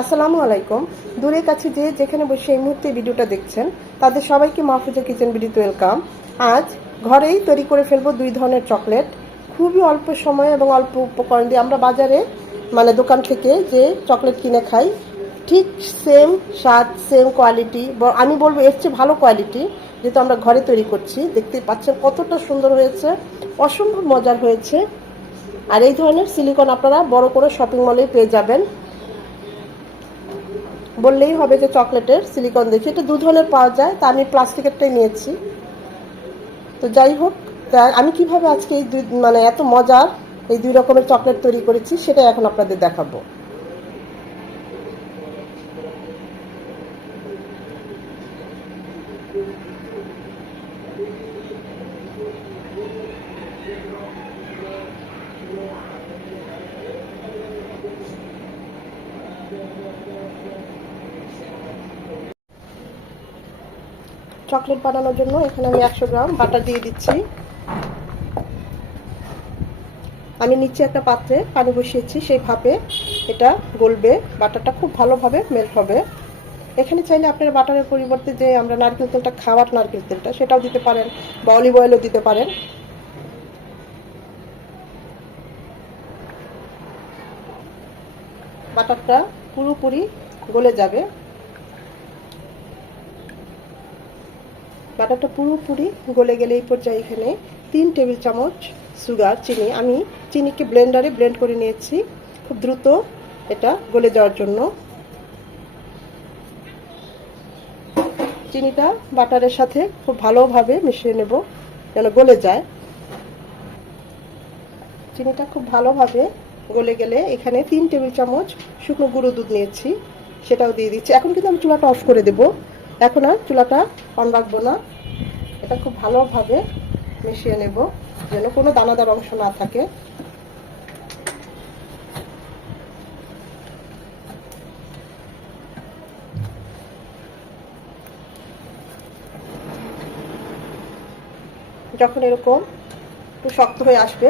আসসালামু আলাইকুম। দূরে কাছে যে যেখানে বসে এই মুহূর্তে ভিডিওটা দেখছেন তাদের সবাইকে মাহফুজা কিচেন ভিডিওতে ওয়েলকাম। আজ ঘরেই তৈরি করে ফেলবো দুই ধরনের চকলেট, খুবই অল্প সময় এবং অল্প উপকরণ দিয়ে। আমরা বাজারে দোকান থেকে যে চকলেট কিনে খাই ঠিক সেম স্বাদ, সেম কোয়ালিটি, আমি বলবো এর চেয়ে ভালো কোয়ালিটি, যেহেতু আমরা ঘরে তৈরি করছি। দেখতেই পাচ্ছেন কতটা সুন্দর হয়েছে, অসম্ভব মজার হয়েছে। আর এই ধরনের সিলিকন আপনারা বড় করে শপিং মলেই পেয়ে যাবেন। বললেই হবে যে চকলেটের সিলিকন দেখি, এটা দু ধরনের পাওয়া যায়, তা আমি প্লাস্টিকেরটাই নিয়েছি। তো যাই হোক, তা আমি কিভাবে আজকে এই দুই এত মজার এই দুই রকমের চকলেট তৈরি করেছি সেটাই এখন আপনাদের দেখাবো। চকলেট বানানোর জন্য এখানে আমি 100 গ্রাম বাটার দিয়ে দিচ্ছি। আমি নিচে একটা পাত্রে পানি বসিয়েছি, সেই ভাপে এটা গলবে, বাটারটা খুব ভালোভাবে মেল্ট হবে। এখানে চাইলে আপনারা বাটারের পরিবর্তে যে আমরা নারকেল তেলটা, খাওয়ার নারকেল তেলটা, সেটাও দিতে পারেন, বা অলিভ অয়েলও দিতে পারেন। বাটারটা পুরোপুরি গলে যাবে। বাটারটা পুরোপুরি গলে গেলে এই পর্যায়ে এখানে 3 টেবিল চামচ সুগার, চিনি, আমি চিনিকে ব্লেন্ডারে ব্লেন্ড করে নিয়েছি খুব দ্রুত এটা গলে যাওয়ার জন্য। চিনিটা বাটারের সাথে খুব ভালোভাবে মিশিয়ে নেব যেন গলে যায়। চিনিটা খুব ভালোভাবে গলে গেলে এখানে 3 টেবিল চামচ শুকনো গুঁড়ো দুধ নিয়েছি, সেটাও দিয়ে দিচ্ছি। এখন কিন্তু আমি চুলাটা অফ করে দেব, এখন আর চুলাটা অন রাখবো না। এটা খুব ভালোভাবে মিশিয়ে নেব যেন কোনো দানাদার অংশ না থাকে। যখন এরকম একটু শক্ত হয়ে আসবে,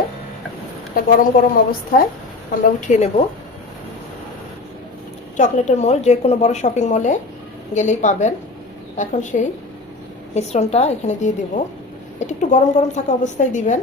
এটা গরম গরম অবস্থায় আমরা উঠিয়ে নেব। চকলেটের মল যে কোনো বড় শপিং মলে গেলেই পাবেন। এখন সেই মিশ্রণটা এখানে দিয়ে দেব। এটা একটু গরম গরম থাকা অবস্থায় দিবেন।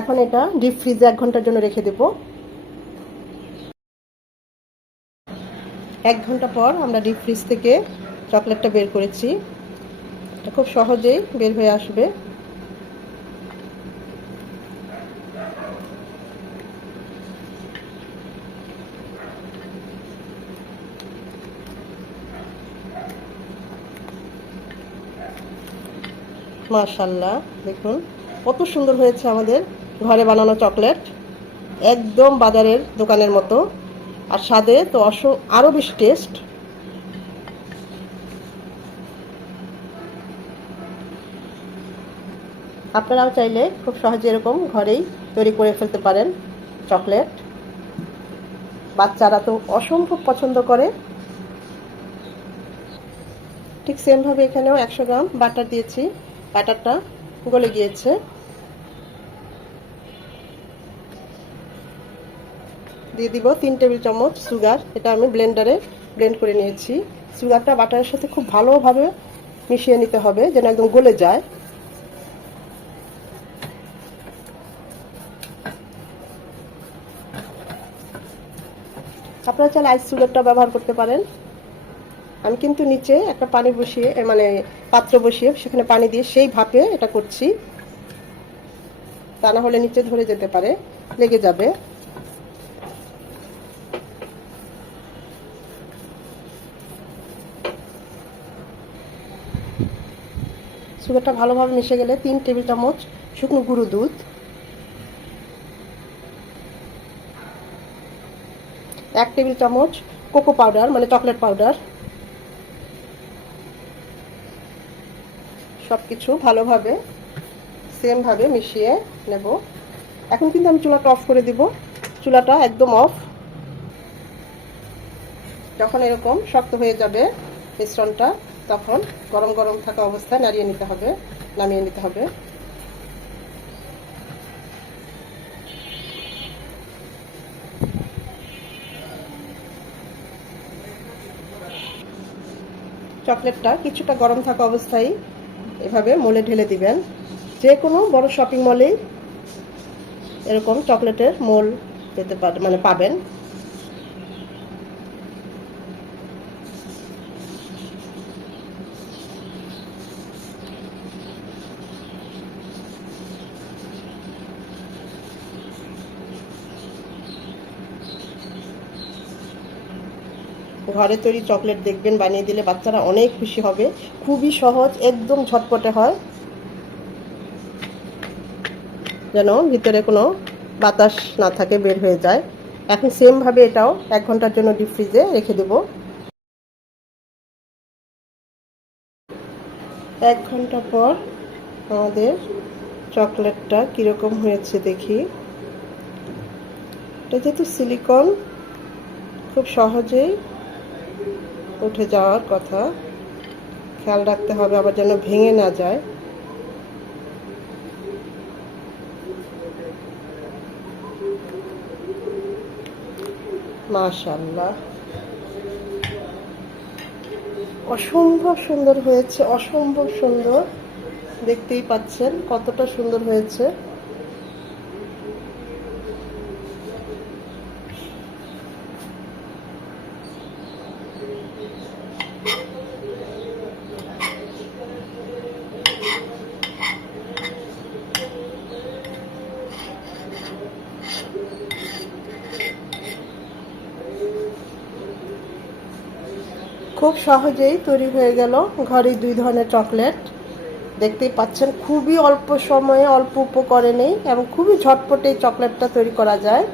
এখন এটা ডিপ ফ্রিজে 1 ঘন্টার জন্য রেখে দেব। 1 ঘন্টা পর আমরা ডিপ ফ্রিজ থেকে চকলেটটা বের করেছি। এটা খুব সহজেই বের হয়ে আসবে। মাশাআল্লাহ, দেখুন কত সুন্দর হয়েছে আমাদের ঘরে বানানো চকলেট, একদম বাজারের দোকানের মতো। আর স্বাদে তো আরো বেশি টেস্ট। আপনারাও চাইলে খুব সহজে এরকম ঘরেই তৈরি করে ফেলতে পারেন চকলেট। বাচ্চারা তো অসম্ভব পছন্দ করে। ঠিক সেমভাবে এখানেও 100 গ্রাম বাটার দিয়েছি, বাটারটা গলে গিয়েছে। দিয়ে দিব 3 টেবিল চামচ সুগার, এটা আমি ব্লেন্ডারে ব্লেন্ড করে নিয়েছি। সুগারটা বাটারের সাথে খুব ভালোভাবে মিশিয়ে নিতে হবে যেন একদম গলে যায়। আপনারা চাইলে আইস সুগারটা ব্যবহার করতে পারেন। আমি কিন্তু নিচে একটা পানি বসিয়ে পাত্র বসিয়ে সেখানে পানি দিয়ে সেই ভাপে এটা করছি, তা না হলে নিচে ধরে যেতে পারে, লেগে যাবে। সুগারটা ভালোভাবে মিশে গেলে 3 টেবিল চামচ শুকনো গুঁড়ো দুধ, 1 টেবিল চামচ কোকো পাউডার চকলেট পাউডার, সব কিছু ভালোভাবে সেমভাবে মিশিয়ে নেব। এখন কিন্তু আমি চুলাটা অফ করে দিব, চুলাটা একদম অফ। যখন এরকম শক্ত হয়ে যাবে মিশ্রণটা, তখন গরম গরম থাকা অবস্থায় নাড়িয়ে নিতে হবে, নামিয়ে নিতে হবে। চকলেটটা কিছুটা গরম থাকা অবস্থায় এভাবে মোলে ঢেলে দিবেন। যে কোনো বড় শপিং মলেই এরকম চকলেটের মোল পেতে পাবেন। ঘরে তৈরি চকলেট দেখবেন বানিয়ে দিলে বাচ্চারা অনেক খুশি হবে। খুবই সহজ, একদম ঝটপটে হয়, যেন ভিতরে কোনো বাতাস না থাকে, বের হয়ে যায়। এখন সেমভাবে এটাও 1 ঘন্টার জন্য ডিপ ফ্রিজে রেখে দেব। 1 ঘন্টা পর আমাদের চকলেটটা কীরকম হয়েছে দেখি। এটা যেহেতু সিলিকন, খুব সহজেই উঠে যাওয়ার কথা, খেয়াল রাখতে হবে আবার যেন ভেঙে না যায়। মাশাআল্লাহ, অসম্ভব সুন্দর হয়েছে, অসম্ভব সুন্দর। দেখতেই পাচ্ছেন কতটা সুন্দর হয়েছে। খুব সহজেই তৈরি হয়ে গেল ঘরেই 2 ধরনের চকলেট। দেখতেই পাচ্ছেন খুবই অল্প সময়ে অল্প উপকরণেই এবং খুবই ঝটপটে এই চকলেটটা তৈরি করা যায়।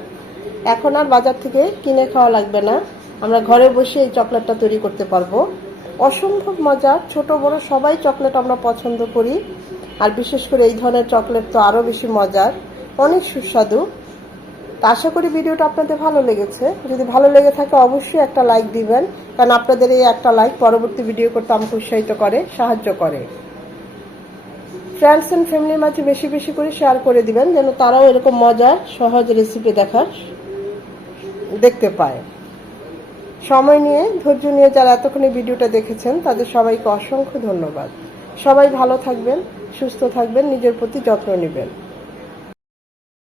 এখন আর বাজার থেকে কিনে খাওয়া লাগবে না, আমরা ঘরে বসে এই চকলেটটা তৈরি করতে পারবো। অসম্ভব মজার, ছোট বড় সবাই চকলেট আমরা পছন্দ করি, আর বিশেষ করে এই ধরনের চকলেট তো আরও বেশি মজার, অনেক সুস্বাদু। আশা করি ভিডিওটা আপনাদের ভালো লেগেছে। যদি ভালো লেগে থাকে অবশ্যই একটা লাইক দিবেন, কারণ আপনাদের এই একটা লাইক পরবর্তী ভিডিও করতে আমাকে উৎসাহিত করে, সাহায্য করে। ফ্রেন্ডস এন্ড ফ্যামিলির মাঝে বেশি বেশি করে শেয়ার করে দিবেন, যেন তারাও এরকম মজার সহজ রেসিপি দেখতে পায়। সময় নিয়ে, ধৈর্য নিয়ে যারা এতক্ষণ এই ভিডিওটা দেখেছেন তাদের সবাইকে অসংখ্য ধন্যবাদ। সবাই ভালো থাকবেন, সুস্থ থাকবেন, নিজের প্রতি যত্ন নেবেন।